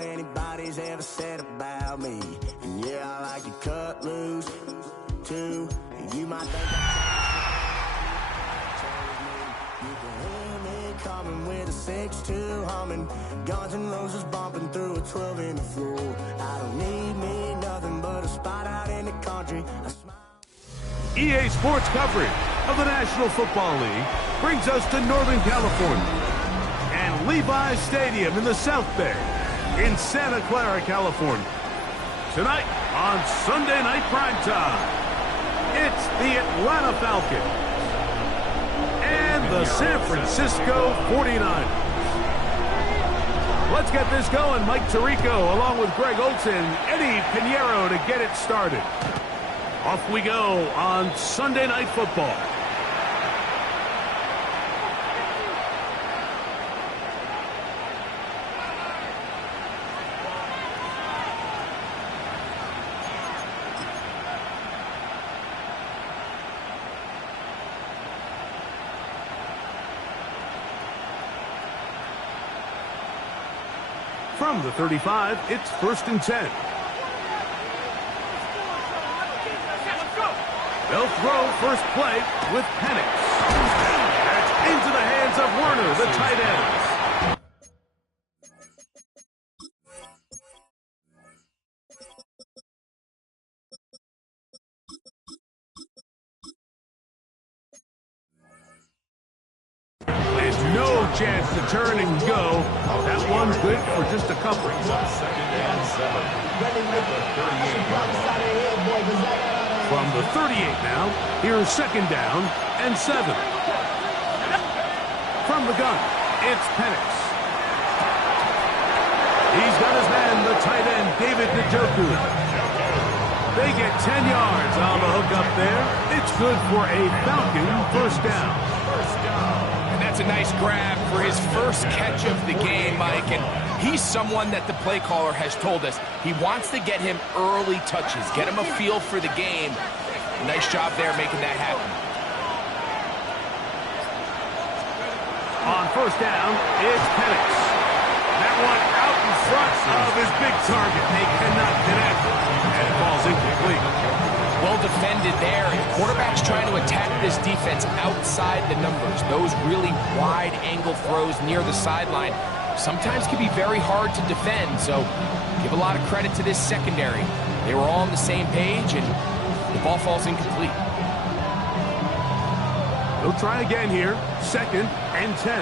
anybody's ever said about me. And yeah, I like to cut loose, too. You might think you can hear me coming with a 6-2 humming, Guns N' Roses bumping through a 12 in the floor. I don't need me nothing but a spot out in the country. EA Sports coverage of the National Football League brings us to Northern California and Levi's Stadium in the South Bay in Santa Clara, California. Tonight on Sunday Night Primetime, it's the Atlanta Falcons and the San Francisco 49ers. Let's get this going. Mike Tirico along with Greg Olson, Eddie Pinheiro to get it started. Off we go on Sunday Night Football. From the 35, it's 1st and 10. They'll throw first play with Penix. That's into the hands of Werner, the tight end. There's no chance to turn and go. That one's good for just a couple. 2nd and 7. From the 38 now, here's 2nd down and 7. From the gun, it's Penix. He's got his man, the tight end, David Njoku. They get 10 yards on the hook up there. It's good for a Falcon 1st down. And that's a nice grab for his first catch of the game, Mike. And he's someone that the play caller has told us he wants to get him early touches, get him a feel for the game. Nice job there making that happen. On 1st down, it's Penix. That one out in front of his big target. They cannot connect, and it falls incomplete. Well defended there. Quarterback's trying to attack this defense outside the numbers. Those really wide angle throws near the sideline sometimes can be very hard to defend, so give a lot of credit to this secondary. They were all on the same page, and the ball falls incomplete. They'll try again here. 2nd and 10.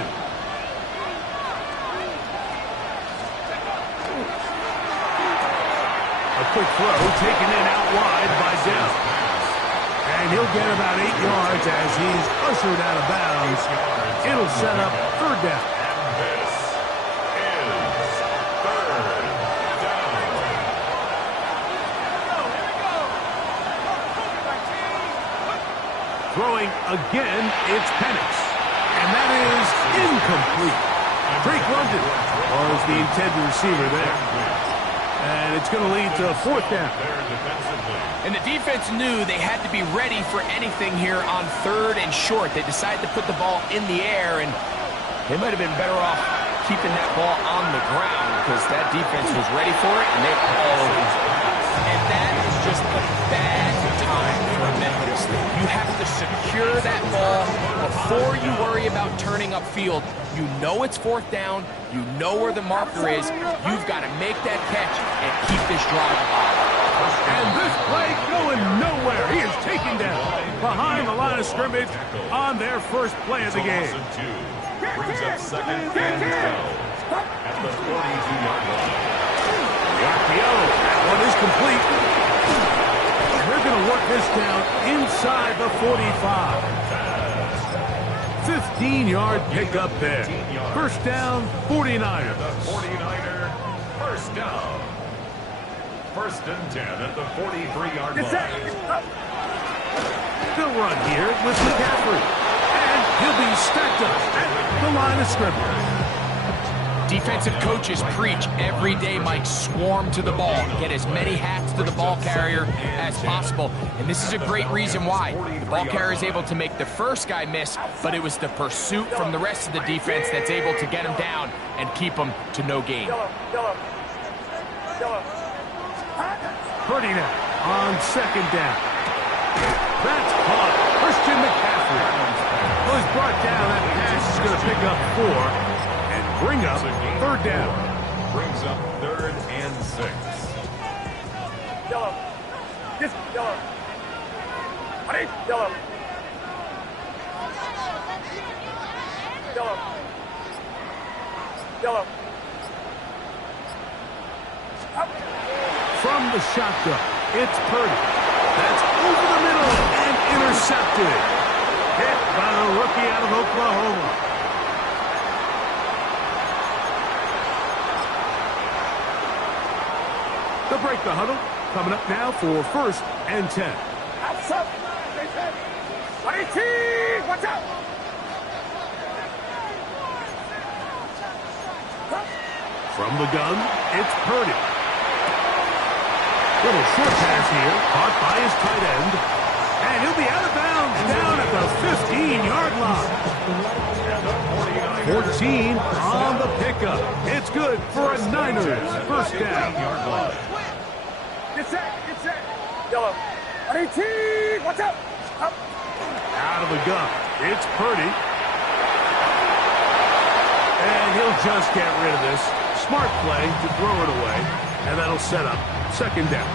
A quick throw taken in out wide by Dell. And he'll get about 8 yards as he's ushered out of bounds. It'll set up 3rd down. Throwing again, it's Penix. And that is incomplete. Drake London was the intended receiver there. And it's going to lead to 4th down. And the defense knew they had to be ready for anything here on 3rd and short. They decided to put the ball in the air, and they might have been better off keeping that ball on the ground because that defense was ready for it, and they all over it. And that is just a bad time for Memphis. You have to secure that ball before you worry about turning upfield. You know it's 4th down. You know where the marker is. You've got to make that catch and keep this drive alive. And this play going nowhere. He is taken down behind the line of scrimmage on their first play of the game. Brings up 2nd and 12 at the 42-yard line. That one is complete. They're going to work this down inside the 45. 15-yard pickup there. 1st down, 49ers. The 49er, 1st down. 1st and 10 at the 43-yard line. They'll run here with McCaffrey. And he'll be stacked up at the line of scrimmage. Defensive coaches preach every day, Mike, swarm to the ball. Get as many hats to the ball carrier as possible. And this is a great reason why. The ball carrier is able to make the first guy miss, but it was the pursuit from the rest of the defense that's able to get him down and keep him to no gain. Purdy now on second down. That's caught. Christian McCaffrey was brought down. That pass is going to pick up 4 and bring up third down. Brings up 3rd and 6. Yellow. Yes, yellow. Honey, yellow. Yellow. Yellow. From the shotgun, it's Purdy. That's over the middle and intercepted. Hit by the rookie out of Oklahoma. They'll break the huddle. Coming up now for 1st and 10. Outside. Watch out. From the gun, it's Purdy. Little short pass here, caught by his tight end. And he'll be out of bounds down at the 15-yard line. 14 on the pickup. It's good for a Niners first down. Get set. Yellow. Watch out. Up. Out of the gun, it's Purdy. And he'll just get rid of this. Smart play to throw it away, and that'll set up second down.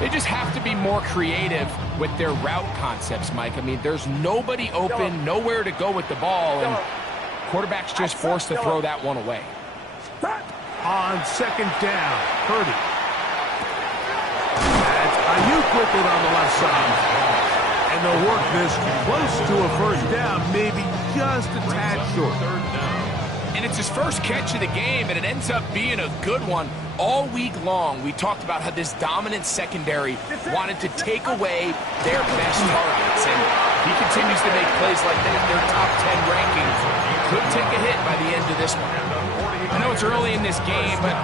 They just have to be more creative with their route concepts, Mike. I mean, there's nobody open, nowhere to go with the ball, and quarterback's just forced to throw that one away. On second down, Purdy. That's Ayuk with it on the left side. And they'll work this close to a first down, maybe just a tad short. And it's his first catch of the game, and it ends up being a good one. All week long, we talked about how this dominant secondary wanted to take away their best targets, and he continues to make plays like that. Their top 10 rankings could take a hit by the end of this one. I know it's early in this game, but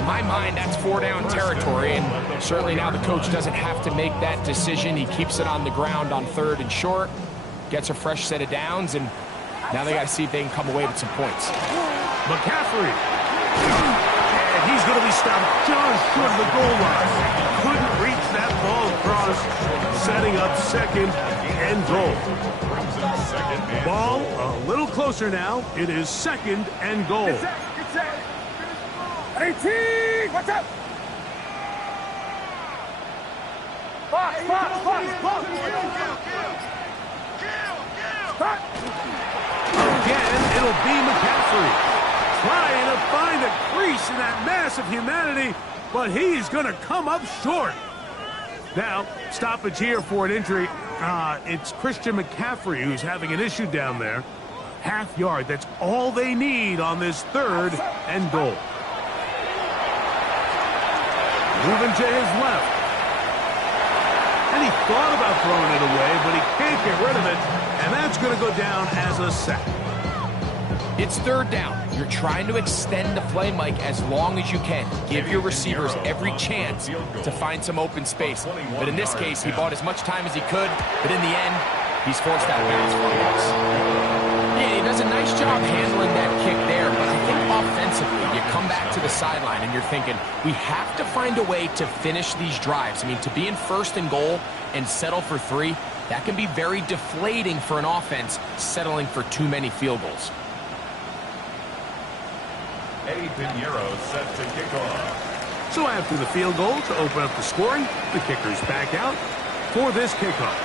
in my mind, that's 4-down territory, and certainly now the coach doesn't have to make that decision. He keeps it on the ground on 3rd and short, gets a fresh set of downs, and now they got to see if they can come away with some points. McCaffrey. And he's going to be stopped just short of the goal line. Couldn't reach that ball across, setting up second and goal. Ball a little closer now. It is second and goal. Get set. 18. Watch out. Box. Again, it'll be McCaffrey. Trying to find a crease in that mass of humanity, but he's going to come up short. Now, stoppage here for an injury. It's Christian McCaffrey who's having an issue down there. Half yard, that's all they need on this 3rd and goal. Moving to his left. And he thought about throwing it away, but he can't get rid of it, and that's going to go down as a sack. It's 3rd down. You're trying to extend the play, Mike, as long as you can. Give your receivers every chance to find some open space. But in this case, he bought as much time as he could, but in the end, he's forced out of bounds for a loss. Yeah, he does a nice job handling that kick there, but I think offensively, you come back to the sideline and you're thinking, we have to find a way to finish these drives. I mean, to be in 1st and goal and settle for 3, that can be very deflating for an offense settling for too many field goals. Eddie Pinheiro set to kick off. So after the field goal to open up the scoring, the kicker's back out for this kickoff.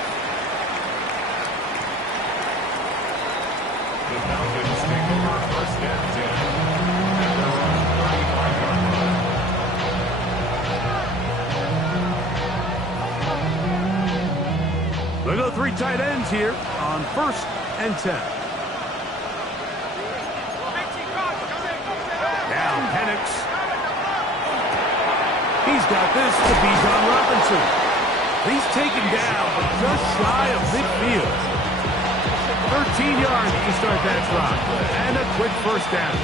The Falcons take over 1st and 10. They'll go 3 tight ends here on 1st and 10. Now Penix. He's got this to Bijan Robinson. He's taken down, but just shy of midfield. 13 yards to start that drive, and a quick first down.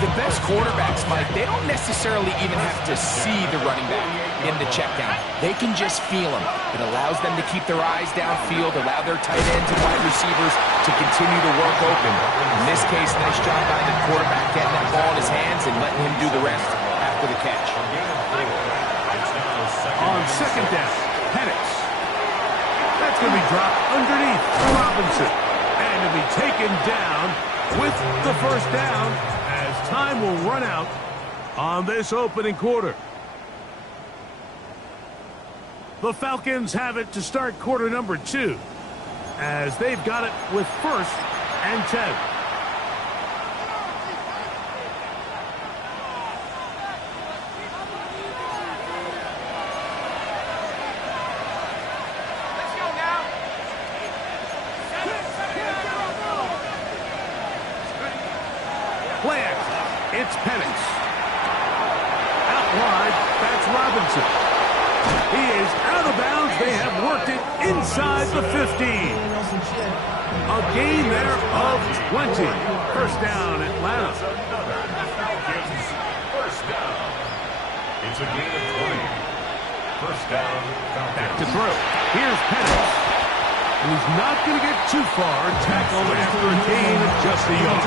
The best quarterbacks, Mike, they don't necessarily even have to see the running back in the check down. They can just feel him. It allows them to keep their eyes downfield, allow their tight ends and wide receivers to continue to work open. In this case, nice job by the quarterback getting that ball in his hands and letting him do the rest after after the catch. On second down, Penix. That's going to be dropped underneath Robinson. And to be taken down with the first down as time will run out on this opening quarter. The Falcons have it to start quarter number 2 as they've got it with 1st and 10. Play action. It's Penix. Out wide, that's Robinson. He is out of bounds. They have worked it inside the 15. A gain there of 20. First down, Atlanta. First down. It's a gain of 20. First down. Back to throw. Here's Penix. And he's not going to get too far. Tackle after a gain of just a yard.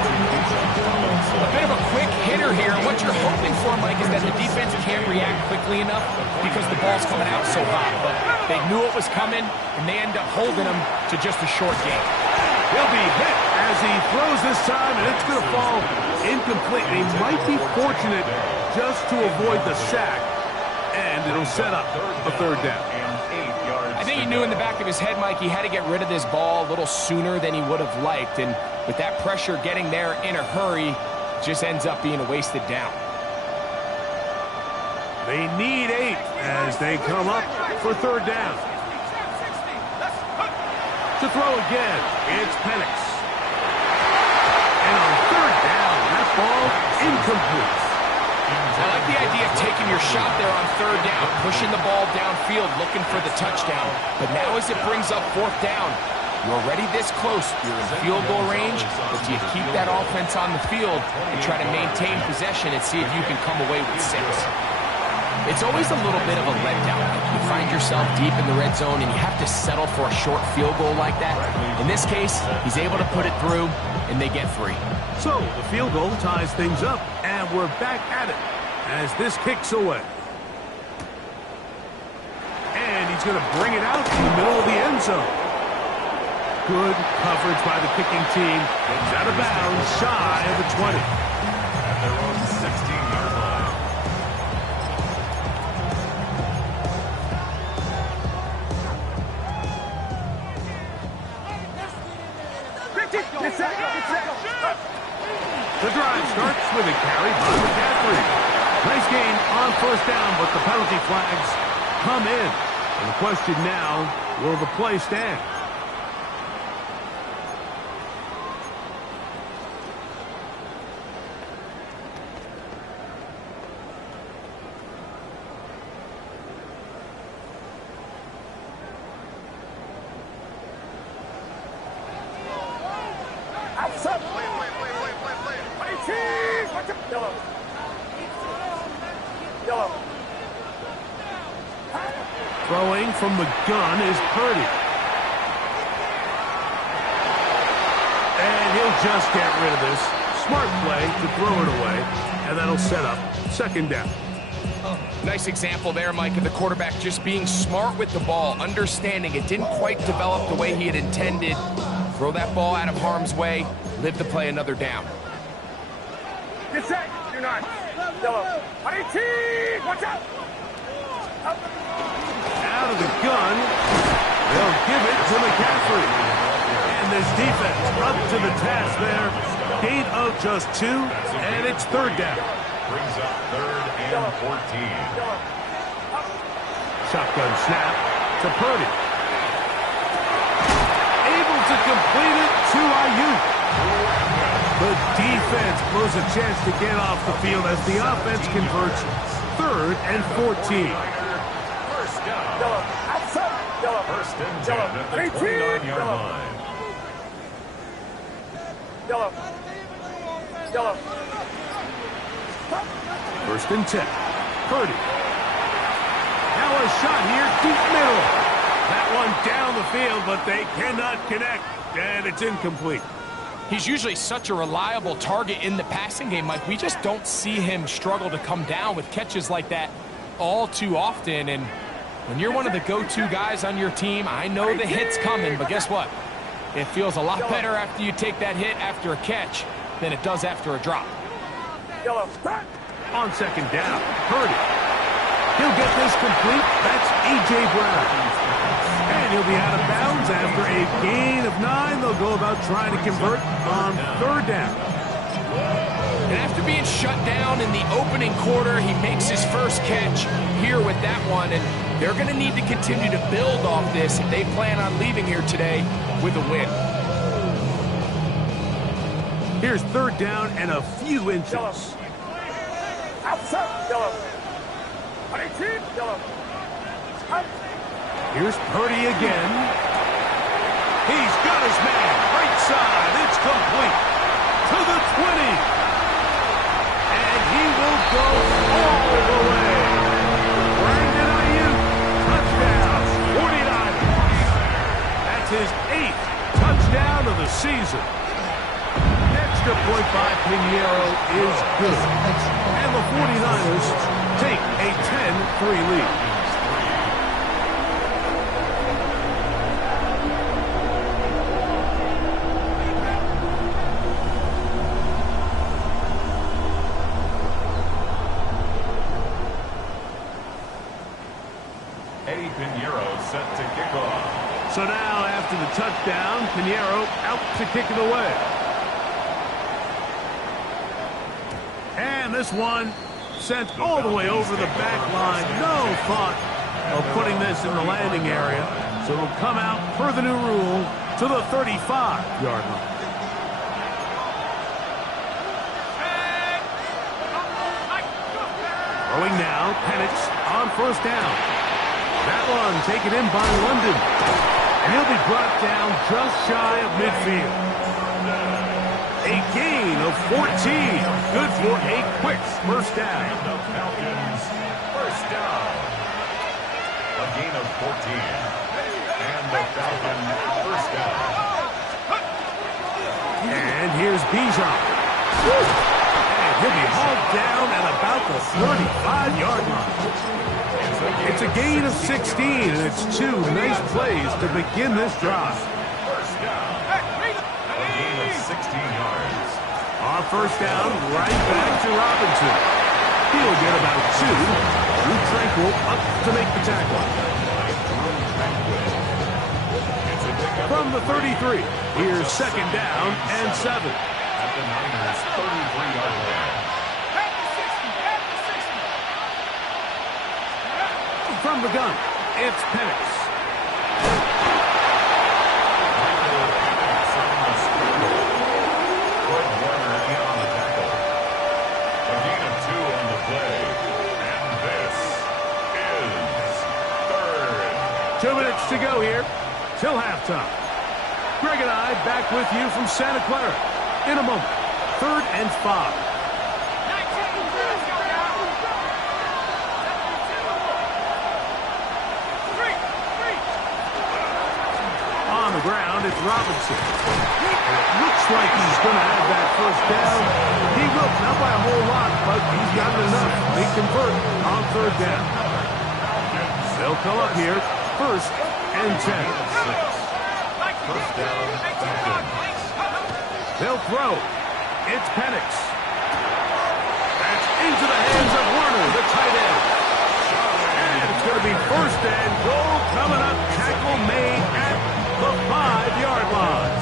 A bit of a quick hitter here. What you're hoping for, Mike, is that the defense can't react quickly enough because the ball's coming out so hot. But they knew it was coming, and they end up holding him to just a short gain. He'll be hit as he throws this time, and it's going to fall incomplete. He might be fortunate just to avoid the sack, and it'll set up a third down. I think he knew in the back of his head, Mike, he had to get rid of this ball a little sooner than he would have liked. And with that pressure getting there in a hurry, just ends up being a wasted down. They need 8 as they come up for third down. To throw again, it's Penix. And on third down, that ball incomplete. I like the idea of taking your shot there on third down, pushing the ball downfield, looking for the touchdown. But now as it brings up fourth down, you're already this close. You're in field goal range, but do you keep that offense on the field and try to maintain possession and see if you can come away with 6? It's always a little bit of a letdown. You find yourself deep in the red zone and you have to settle for a short field goal like that. In this case, he's able to put it through, and they get 3. So the field goal ties things up, and we're back at it as this kicks away. And he's going to bring it out in the middle of the end zone. Good coverage by the kicking team. It's out of bounds, shy of the 20. At their own 16-yard line. The drive starts with a carry by McCaffrey. Nice gain on first down, but the penalty flags come in. And the question now, will the play stand? Throwing from the gun is Purdy. And he'll just get rid of this. Smart play to throw it away, and that'll set up second down. Nice example there, Mike, of the quarterback just being smart with the ball, understanding it didn't quite develop the way he had intended. Throw that ball out of harm's way, live to play another down. Get set. You're not. Yellow. Watch out. Out of the gun, they'll give it to McCaffrey. And this defense up to the task there. Gain of just 2, and it's third down. Brings up 3rd and 14. Shotgun snap to Purdy. Able to complete it to Ayuk. The defense blows a chance to get off the field as the offense converts 3rd and 14. First down. First and 10 at the 29-yard line. First and 10. Purdy. Now a shot here, deep middle. That one down the field, but they cannot connect, and it's incomplete. He's usually such a reliable target in the passing game, Mike. We just don't see him struggle to come down with catches like that all too often. And when you're one of the go-to guys on your team, I know the hit's coming, but guess what? It feels a lot better after you take that hit after a catch than it does after a drop. On second down, Purdy. He'll get this complete. That's A.J. Brown. And he'll be out of bounds after a gain of 9. They'll go about trying to convert on third down. And after being shut down in the opening quarter, he makes his first catch here with that one. And they're going to need to continue to build off this if they plan on leaving here today with a win. Here's third down and a few inches. Here's Purdy again. He's got his man. Right side. It's complete. To the 20. And he will go all the way. Brandon Ayuk. Touchdown. 49. That's his 8th touchdown of the season. Extra point by Pinheiro is good. And the 49ers take a 10-3 lead. Set to kick off. So now, after the touchdown, Pinheiro out to kick it away. And this one sent all the way over the back line. No thought of putting this in the landing area. So it'll come out, per the new rule, to the 35-yard line. Throwing now, Penix on first down. That one taken in by London. And he'll be brought down just shy of midfield. A gain of 14. Good for a quick first down. And the Falcons first down. A gain of 14. And the Falcons first down. And here's Bijan. And he'll be hauled down at about the 35-yard line. It's a gain of 16, and it's 2 nice plays to begin this drive. First down. A gain of 16 yards. On first down, right back to Robinson. He'll get about 2. Drew Tranquill up to make the tackle. From the 33, here's second down and 7. At the Niners' 33-yard line. From the gun, it's Penix. Fred Warner in on the tackle. A gain of 2 on the play. And this is third. 2 minutes to go here till halftime. Greg and I back with you from Santa Clara in a moment. 3rd and 5. Ground, it's Robinson. It looks like he's going to have that first down. He will, not by a whole lot, but he's got enough. They convert on third down. They'll come up here, 1st and 10. First down, Falcons. They'll throw. It's Penix. That's into the hands of Warner, the tight end. And it's going to be 1st and goal coming up. Tackle made at the 5-yard line.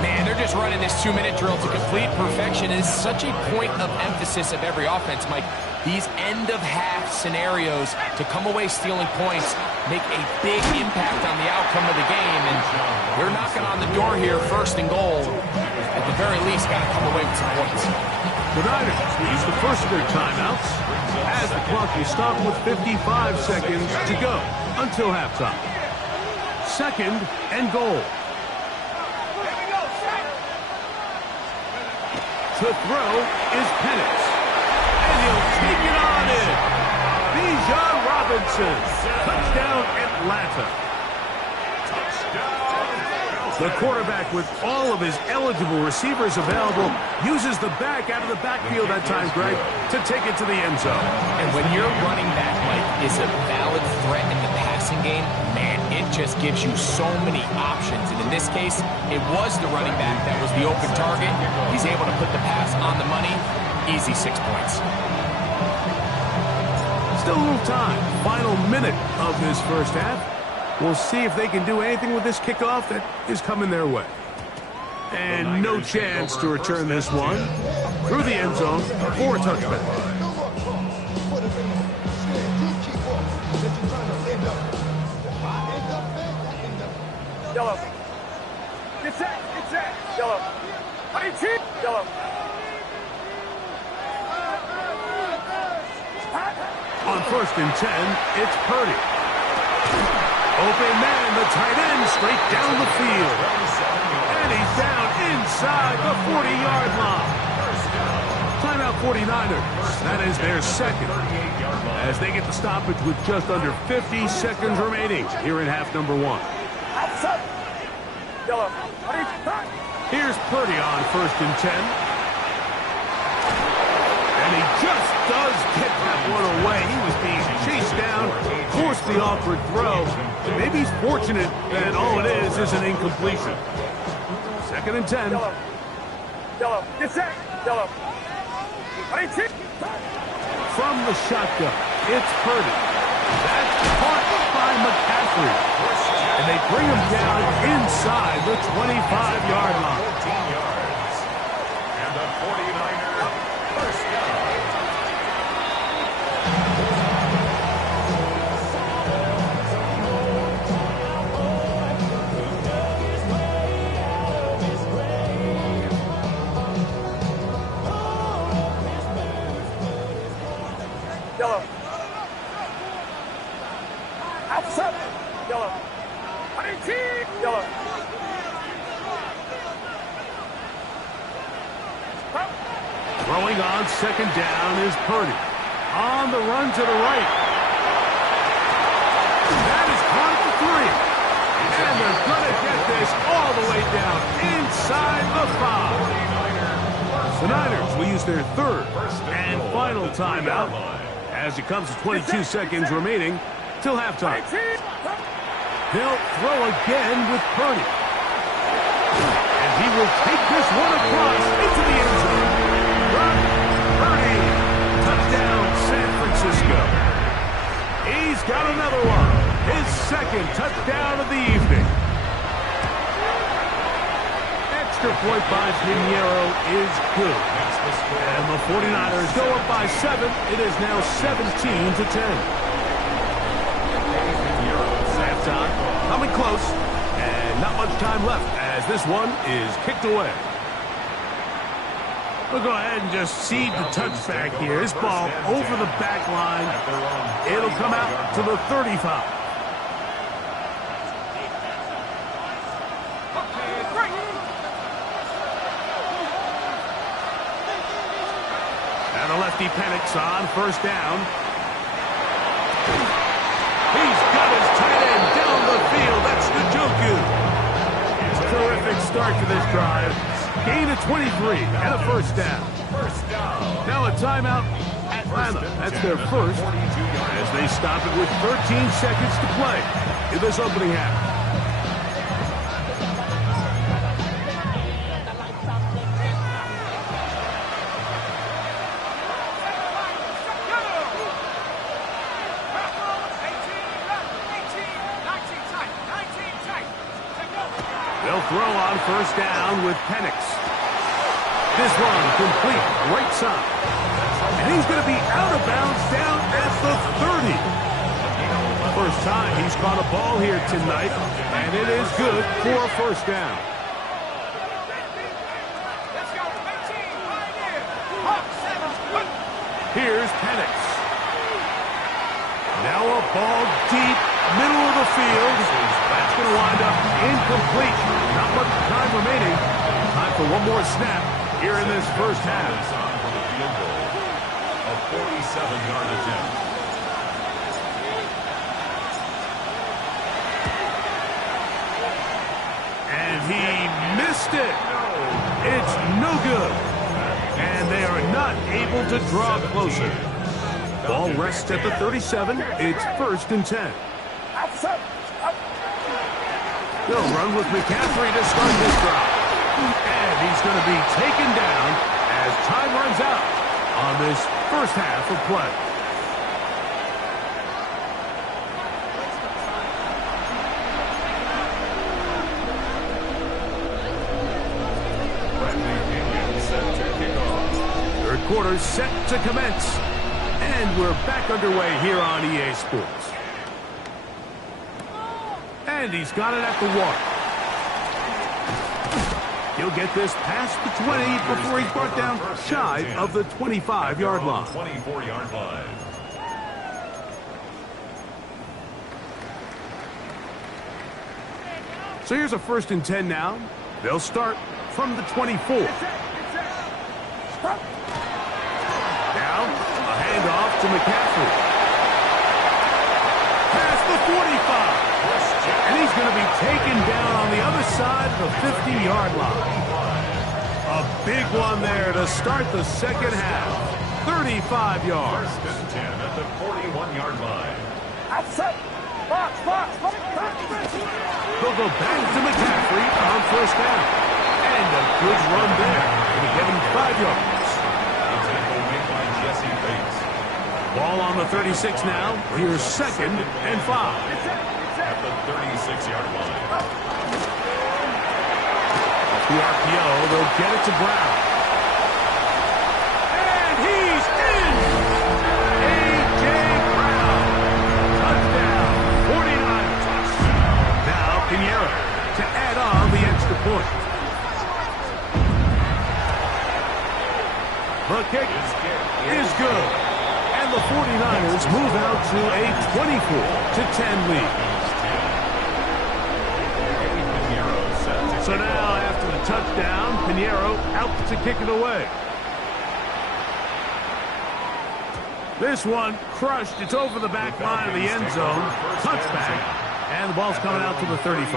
Man, they're just running this 2-minute drill to complete perfection. It is such a point of emphasis of every offense, Mike. These end-of-half scenarios to come away stealing points make a big impact on the outcome of the game. And they're knocking on the door here, 1st and goal. At the very least, got to come away with some points. The Niners use the first of their timeouts as the clock is stopped with 55 seconds to go until halftime. 2nd and goal. To throw is Penix. And he'll take it on in. Bijan Robinson. Touchdown, Atlanta. The quarterback, with all of his eligible receivers available, uses the back out of the backfield at times, Greg, to take it to the end zone. And when your running back, Mike, is a valid threat in the passing game, man, it just gives you so many options. And in this case, it was the running back that was the open target. He's able to put the pass on the money. Easy 6 points. Still a little time. Final minute of this first half. We'll see if they can do anything with this kickoff that is coming their way. And no chance to return this one through the end zone for a touchback. Yellow. Get set. Get set. Yellow. Yellow. On 1st and 10, it's Purdy. Open man, the tight end, straight down the field. And he's down inside the 40-yard line. Timeout 49ers. That is their second, as they get the stoppage with just under 50 seconds remaining here in half number 1. Yellow. Here's Purdy on 1st and 10. And he just does get that one away. He was being chased down, forced the awkward throw. Maybe he's fortunate that all it is an incompletion. 2nd and 10. Yellow. Yellow. Get set. Yellow. From the shotgun, it's Purdy. That's caught by McCaffrey. And they bring him down inside the 25-yard line. 14 yards. And the 49er first down. Yellow. Outside. Yellow. Yellow. Throwing on 2nd down is Purdy. On the run to the right. That is caught at the 3. And they're going to get this all the way down inside the 5. The Niners will use their 3rd and final timeout as it comes to 22 seconds remaining till halftime. They'll throw again with Purdy. And he will take this one across into the end zone. Purdy, touchdown San Francisco. He's got another one. His 2nd touchdown of the evening. Extra point by Pinheiro is good. And the 49ers go up by 7. It is now 17-10. Halftime coming close, and not much time left as this one is kicked away. We'll go ahead and just seed the touchback here. This ball over the back line. It'll come out to the 35. And the lefty Penix on 1st down. He's got his tight end down the field. That's Njoku. It's a terrific start to this drive. Gain of 23 and a 1st down. Now a timeout, Atlanta. That's their 1st as they stop it with 13 seconds to play in this opening half. They'll throw on 1st down with Penix. This one complete, right side. And he's going to be out of bounds down at the 30. First time he's caught a ball here tonight, and it is good for a 1st down. Here's Penix. Now a ball deep, middle of the field. That's going to wind up incomplete. Not much time remaining. Time for one more snap here in this first half. A 47-yard attempt. And he missed it. It's no good. And they are not able to draw closer. Ball rests at the 37. It's 1st and 10. They'll run with McCaffrey to start this drive. And he's going to be taken down as time runs out on this first half of play. Third quarter set to commence. And we're back underway here on EA Sports. And he's got it at the 1. He'll get this past the 20 before he's brought down shy of the 25-yard line. 24-yard line. So here's a 1st and 10 now. They'll start from the 24. Now, a handoff to McCaffrey. Past the 45. And he's going to be taken down on the other side of the 50-yard line. A big one there to start the second half. 35 yards. 1st and 10 at the 41-yard line. Outside. Box. They'll go back to McCaffrey on 1st down. And a good run there. Going to get him 5 yards. A tackle made by Jesse Bates. Ball on the 36 now. Here's 2nd and 5. At the 36-yard line. Off the RPO, they'll get it to Brown. And he's in! A.J. Brown. Touchdown, 49ers. Now Pinheiro to add on the extra point. The kick is good. And the 49ers move out to a 24-10 lead. So now, after the touchdown, Pinheiro out to kick it away. This one crushed. It's over the back line of the end zone. Touchback. And the ball's coming out to the 35.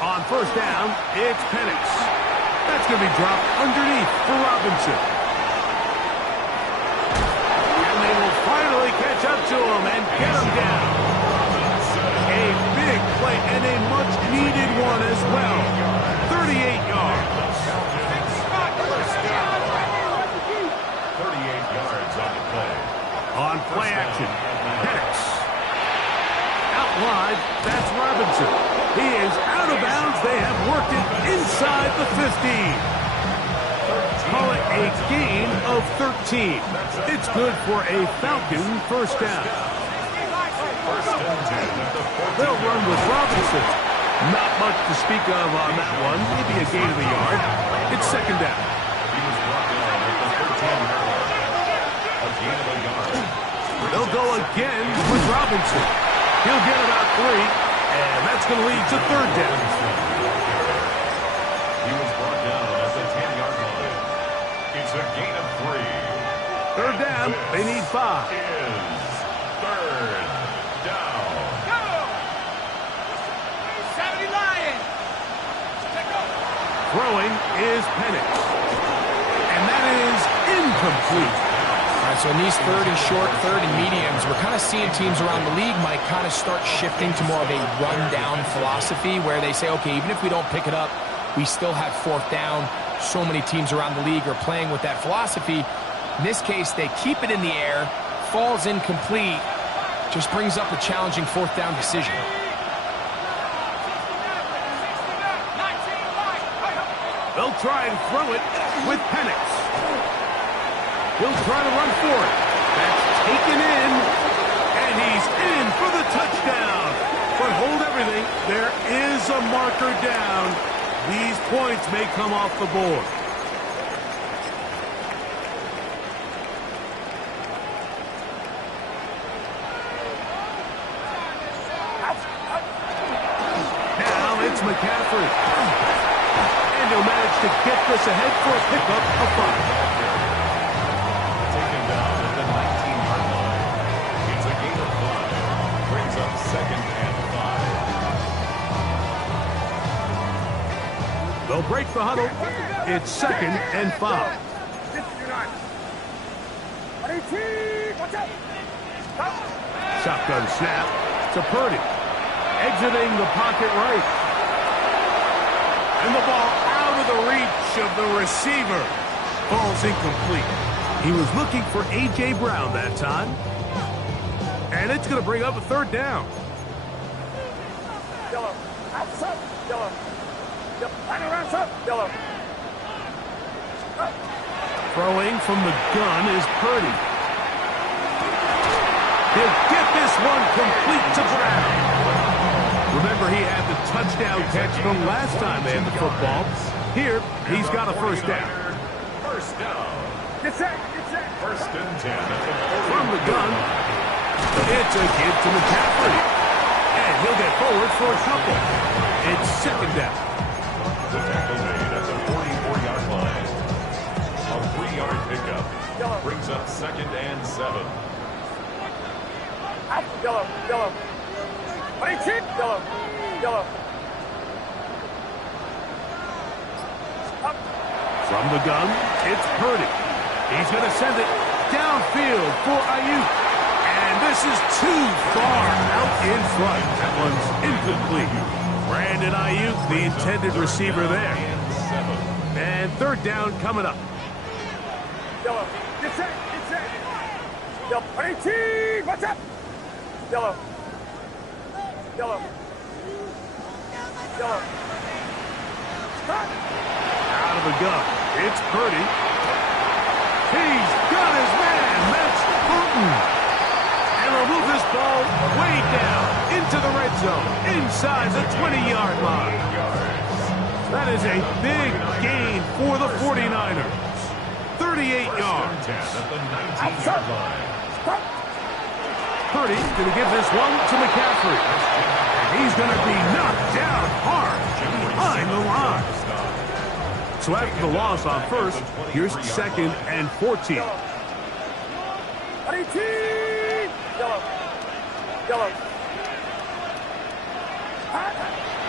On 1st down, it's Penix. That's going to be dropped underneath for Robinson. And they will finally catch up to him and get him down. A big play and a much-needed one as well. 38 yards. 38 yards on the play. On play action, Penix. Out wide, that's Robinson. He is out of bounds. They have worked it inside the 15. Call it a gain of 13. It's good for a Falcon 1st down. They'll run with Robinson. Not much to speak of on that one. Maybe a gain of a yard. It's 2nd down. He was brought down at the 13-yard line. A gain of a yard. They'll go again with Robinson. He'll get about 3. And that's going to lead to 3rd down. He was brought down at the 10-yard line. It's a gain of 3. 3rd down. They need 5. Is 3rd down. Go! 70 Lions. Throwing is Penix. And that is incomplete. All right, so in these 3rd and short, 3rd and mediums, we're kind of seeing teams around the league might kind of start shifting to more of a run-down philosophy where they say, okay, even if we don't pick it up, we still have 4th down. So many teams around the league are playing with that philosophy. In this case, they keep it in the air, falls incomplete, just brings up a challenging 4th down decision. They'll try and throw it with Penix. He'll try to run for it. That's taken in. And he's in for the touchdown. But hold everything. There is a marker down. These points may come off the board. Now it's McCaffrey. And he'll manage to get reckless ahead for a pickup of 5. Taken down at the 19-yard line. It's a gain of 5. Brings up 2nd and 5. They'll break the huddle. It's 2nd and 5. Shotgun snap to Purdy. Exiting the pocket right. And the ball out of the reach of the receiver. Ball's incomplete. He was looking for A.J. Brown that time. And it's going to bring up a 3rd down. Yellow. Outside. Yellow. Yellow. Throwing from the gun is Purdy. He'll get this one complete to Brown. Remember, he had the touchdown catch from last time they had the football. Here, he's got a 1st down. First down. Get set. 1st and 10. From the gun, it's a give to McCaffrey. And he'll get forward for a couple. It's 2nd down. The tackle made at the 44-yard line. A 3-yard pickup. Brings up 2nd and 7. Yellow. Yellow. From the gun, it's Purdy. He's going to send it downfield for Ayuk. And this is too far out in front. That one's incomplete. Brandon Ayuk, the intended receiver there. And 3rd down coming up. Yellow. Get set. Yellow. What's up? Yellow. Out of the gun, it's Purdy. He's got his man. That's Burton. And will move this ball way down into the red zone, inside the 20-yard line. That is a big gain for the 49ers. 38 yards. At the 19-yard line. Purdy's going to give this one to McCaffrey. And he's going to be knocked down hard behind the line. So after the loss on 1st, here's 2nd and 14. Yellow.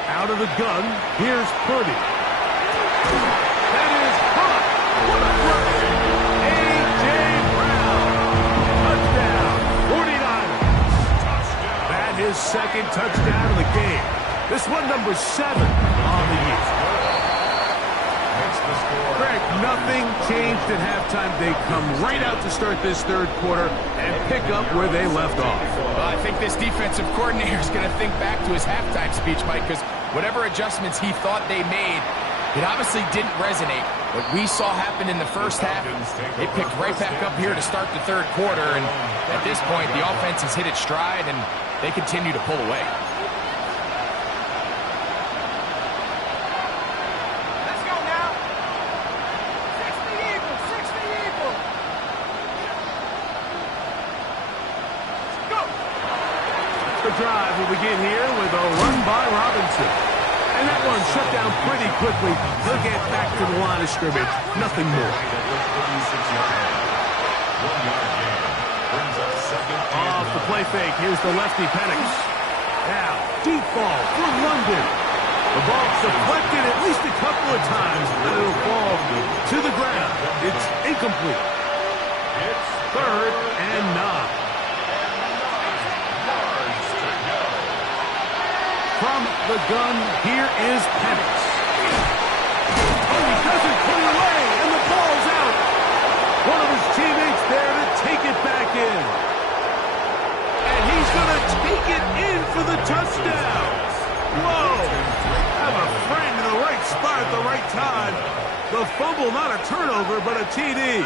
Out of the gun, here's Purdy. That is caught. What a run. A.J. Brown. Touchdown, 49ers. That is 2nd touchdown of the game. This one number 7 on the year. Greg, nothing changed at halftime. They come right out to start this 3rd quarter and pick up where they left off. Well, I think this defensive coordinator is going to think back to his halftime speech, Mike, because whatever adjustments he thought they made, it obviously didn't resonate. What we saw happen in the 1st half, they picked right back up here to start the 3rd quarter, and at this point, the offense has hit its stride, and they continue to pull away. The drive will begin here with a run by Robinson. And that one shut down pretty quickly. He'll get back to the line of scrimmage. Nothing more. Off the play fake. Here's the lefty Penix. Now, deep ball for London. The ball's deflected at least a couple of times, but it'll fall to the ground. It's incomplete. It's 3rd and 9. From the gun, here is Penix. Oh, he doesn't put it away, and the ball's out. One of his teammates there to take it back in. And he's going to take it in for the touchdown. Whoa. Have a friend in the right spot at the right time. The fumble, not a turnover, but a TD. Here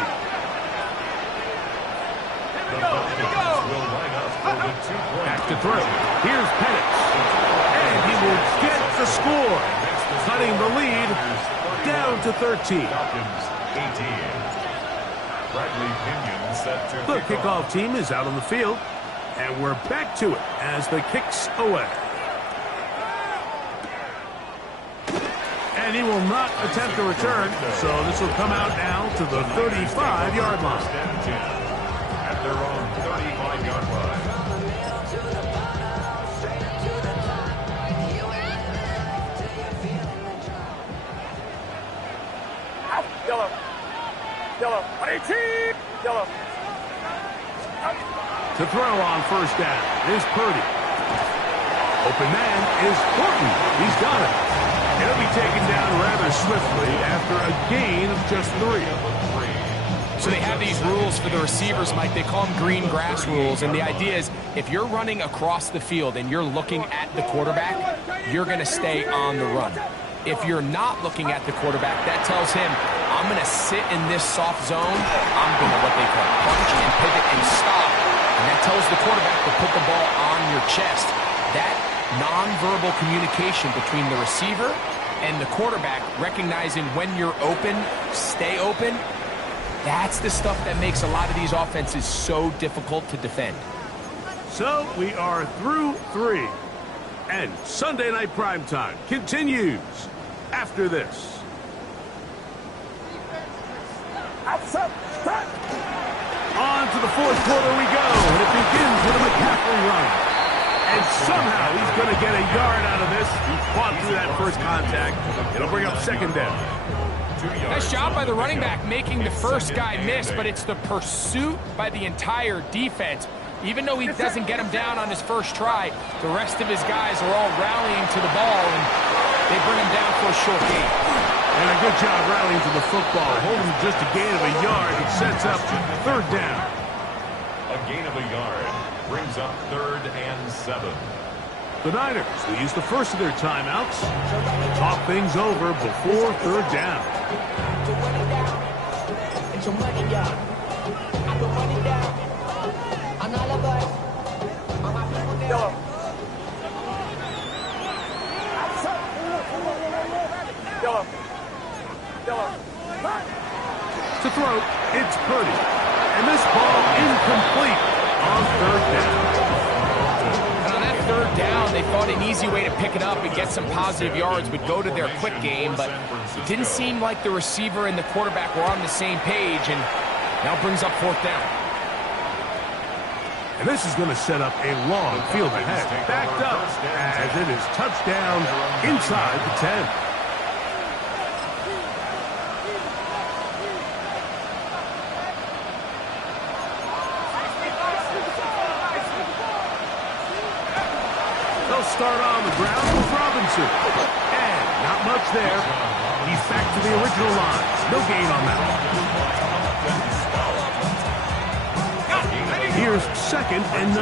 we go. Back to throw. Here's Penix. And he will get the score, cutting the lead down to 13. The kickoff team is out on the field, and we're back to it as the kick's away. And And he will not attempt a return, so this will come out now to the 35-yard line. At their own 35-yard line. Yellow. Yellow. 18. Yellow. To throw on first down is Purdy. Open man is Horton. He's got it. He'll be taken down rather swiftly after a gain of just 3. So they have these rules for the receivers, Mike. They call them green grass rules. And the idea is if you're running across the field and you're looking at the quarterback, you're going to stay on the run. If you're not looking at the quarterback, that tells him, I'm going to sit in this soft zone. I'm going to what they call punch and pivot and stop. And that tells the quarterback to put the ball on your chest. That nonverbal communication between the receiver and the quarterback, recognizing when you're open, stay open, that's the stuff that makes a lot of these offenses so difficult to defend. So we are through 3. And Sunday Night Primetime continues after this. On to the fourth quarter we go, and it begins with a McCaffrey run. And somehow he's going to get a yard out of this. He fought through that first contact. It'll bring up second down. Nice job by the running back making the first guy miss, but it's the pursuit by the entire defense. Even though he doesn't get him down on his first try, the rest of his guys are all rallying to the ball, and they bring him down for a short gain. And a good job rallying to the football, holding just a gain of a yard. It sets up third down. A gain of a yard brings up 3rd and 7. The Niners will use the first of their timeouts. Talk things over before third down. Yellow. Yellow. Yellow. To throw, it's Purdy. And this ball incomplete on third down. And on that third down, they thought an easy way to pick it up and get some positive yards would go to their quick game, but it didn't seem like the receiver and the quarterback were on the same page, and now brings up fourth down. And this is going to set up a long field ahead. Backed up as it is touchdown inside the 10. They'll start on the ground with Robinson. And not much there. He's back to the original line. No gain on that one. Here's 2nd and 9.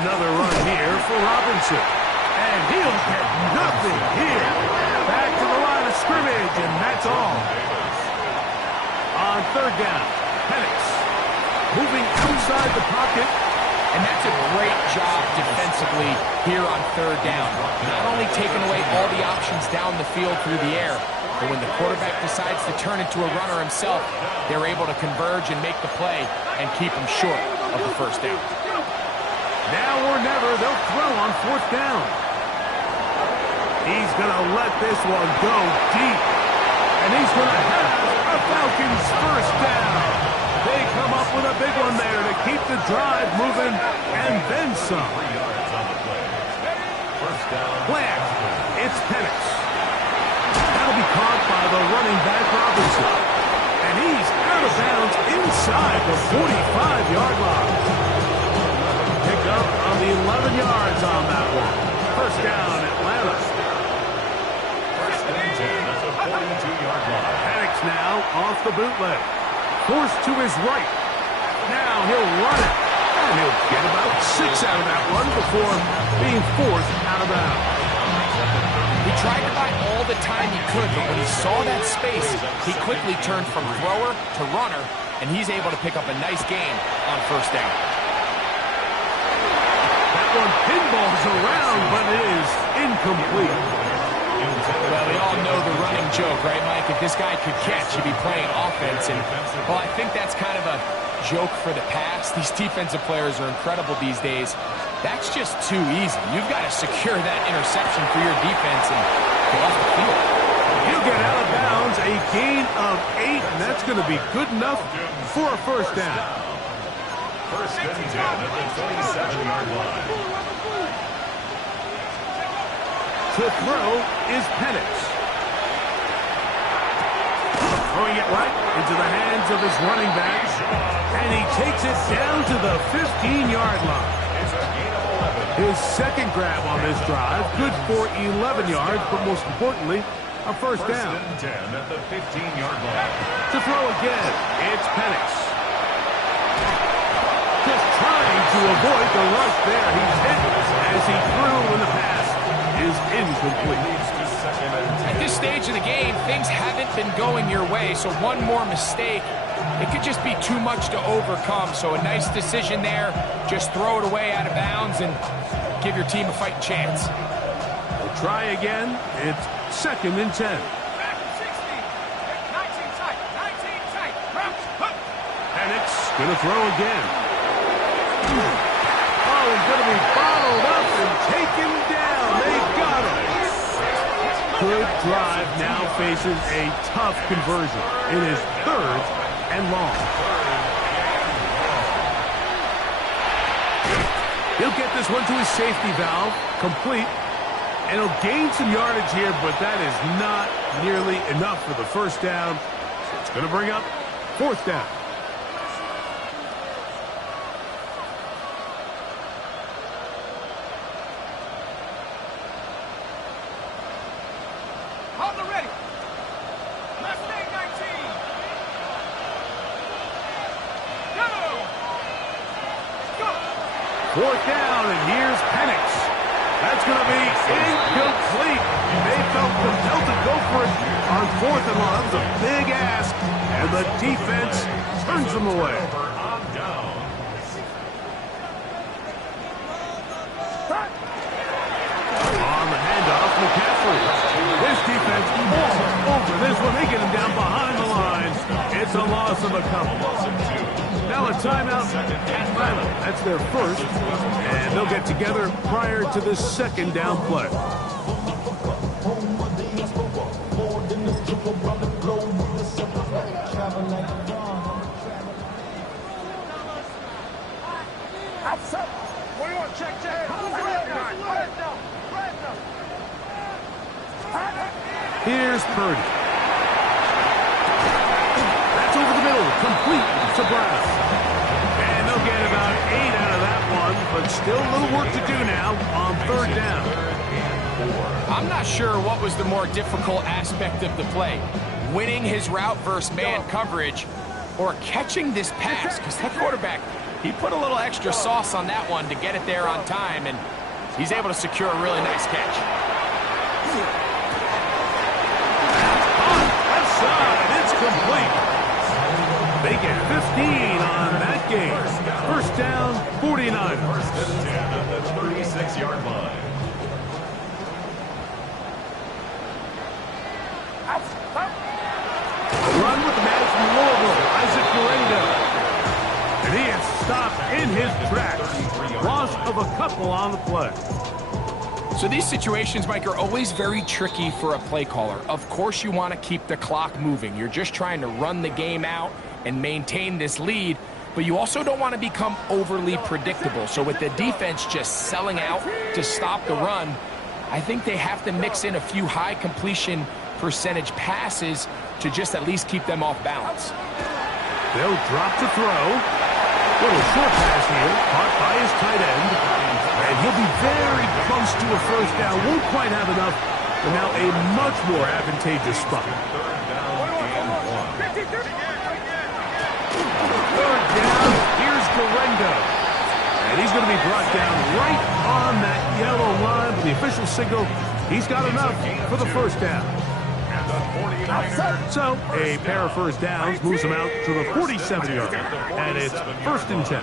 Another run here for Robinson. And he'll get nothing here. Back to the line of scrimmage, and that's all. On third down, Penix moving outside the pocket. And that's a great job defensively here on third down. Not only taking away all the options down the field through the air, but when the quarterback decides to turn into a runner himself, they're able to converge and make the play and keep him short of the first down. Now or never, they'll throw on fourth down. He's going to let this one go deep. And he's going to have a Falcons first down. They come up with a big one there to keep the drive moving, and then some. Flag. It's Penix. That'll be caught by the running back Robinson. And he's out of bounds inside the 45-yard line. Pick up on the 11 yards on that one. First down, Atlanta. First and 10 at the 42-yard line. Penix now off the bootleg. Forced to his right. Now he'll run it. And he'll get about 6 out of that one before being forced out of bounds. He tried to buy all the time he could, but when he saw that space, he quickly turned from thrower to runner, and he's able to pick up a nice gain on first down. That one pinballs around, but it is incomplete. Well, we all know the running joke, right, Mike? If this guy could catch, he'd be playing offense. And, well, I think that's kind of a joke for the past. These defensive players are incredible these days. That's just too easy. You've got to secure that interception for your defense and get off the field. He'll get out of bounds, a gain of 8, and that's going to be good enough for a first down. First and 10 at the 27-yard line. To throw is Penix. Throwing it right into the hands of his running back, and he takes it down to the 15-yard line. His second grab on this drive, good for 11 yards, but most importantly, a first down. First and 10 at the 15-yard line. To throw again, it's Penix. Just trying to avoid the rush there. He's hit as he threw when the pass is incomplete. At this stage of the game, things haven't been going your way, so one more mistake, it could just be too much to overcome. So a nice decision there. Just throw it away out of bounds and give your team a fighting chance. We'll try again. It's second and 10. Penix going to throw again. Oh, he's going to be bottled up and taken down. They got him. Good drive now faces a tough conversion. It is third and long. He'll get this one to his safety valve, complete, and he'll gain some yardage here, but that is not nearly enough for the first down. So it's going to bring up fourth down. On the ready. Mustang 19. Go. Fourth down, and here's Penix. That's going to be incomplete. They felt compelled to go for it on fourth and long. That was a big ask, and the defense turns them away. On the handoff, McCaffrey. This defense all over this one. They get him down behind the line. It's a loss of a couple. Now a timeout at Atlanta. That's their first, and they'll get together prior to the second down play. Here's Purdy. That's over the middle, complete to Brown. And they'll get about 8 out of that one, but still a little work to do now on third down. I'm not sure what was the more difficult aspect of the play, winning his route versus man coverage or catching this pass, because that quarterback, he put a little extra sauce on that one to get it there on time, and he's able to secure a really nice catch. Left side, it's complete. They get 15 on that game. First down, 49. First and 10 at the 36-yard line. Run with the man from Louisville, Isaac Guerrero. And he is stopped in his tracks. Loss of a couple on the play. So these situations, Mike, are always very tricky for a play caller. Of course you want to keep the clock moving. You're just trying to run the game out and maintain this lead, but you also don't want to become overly predictable. So with the defense just selling out to stop the run, I think they have to mix in a few high completion percentage passes to just at least keep them off balance. They'll drop to throw. Little short pass here, caught by his tight end. And he'll be very close to a first down. Won't quite have enough, but now a much more advantageous spot. Third down, here's Guerrero. And he's going to be brought down right on that yellow line. But the official signal, he's got enough for the first down. So, a pair of first downs moves him out to the 47-yard, and it's first and 10.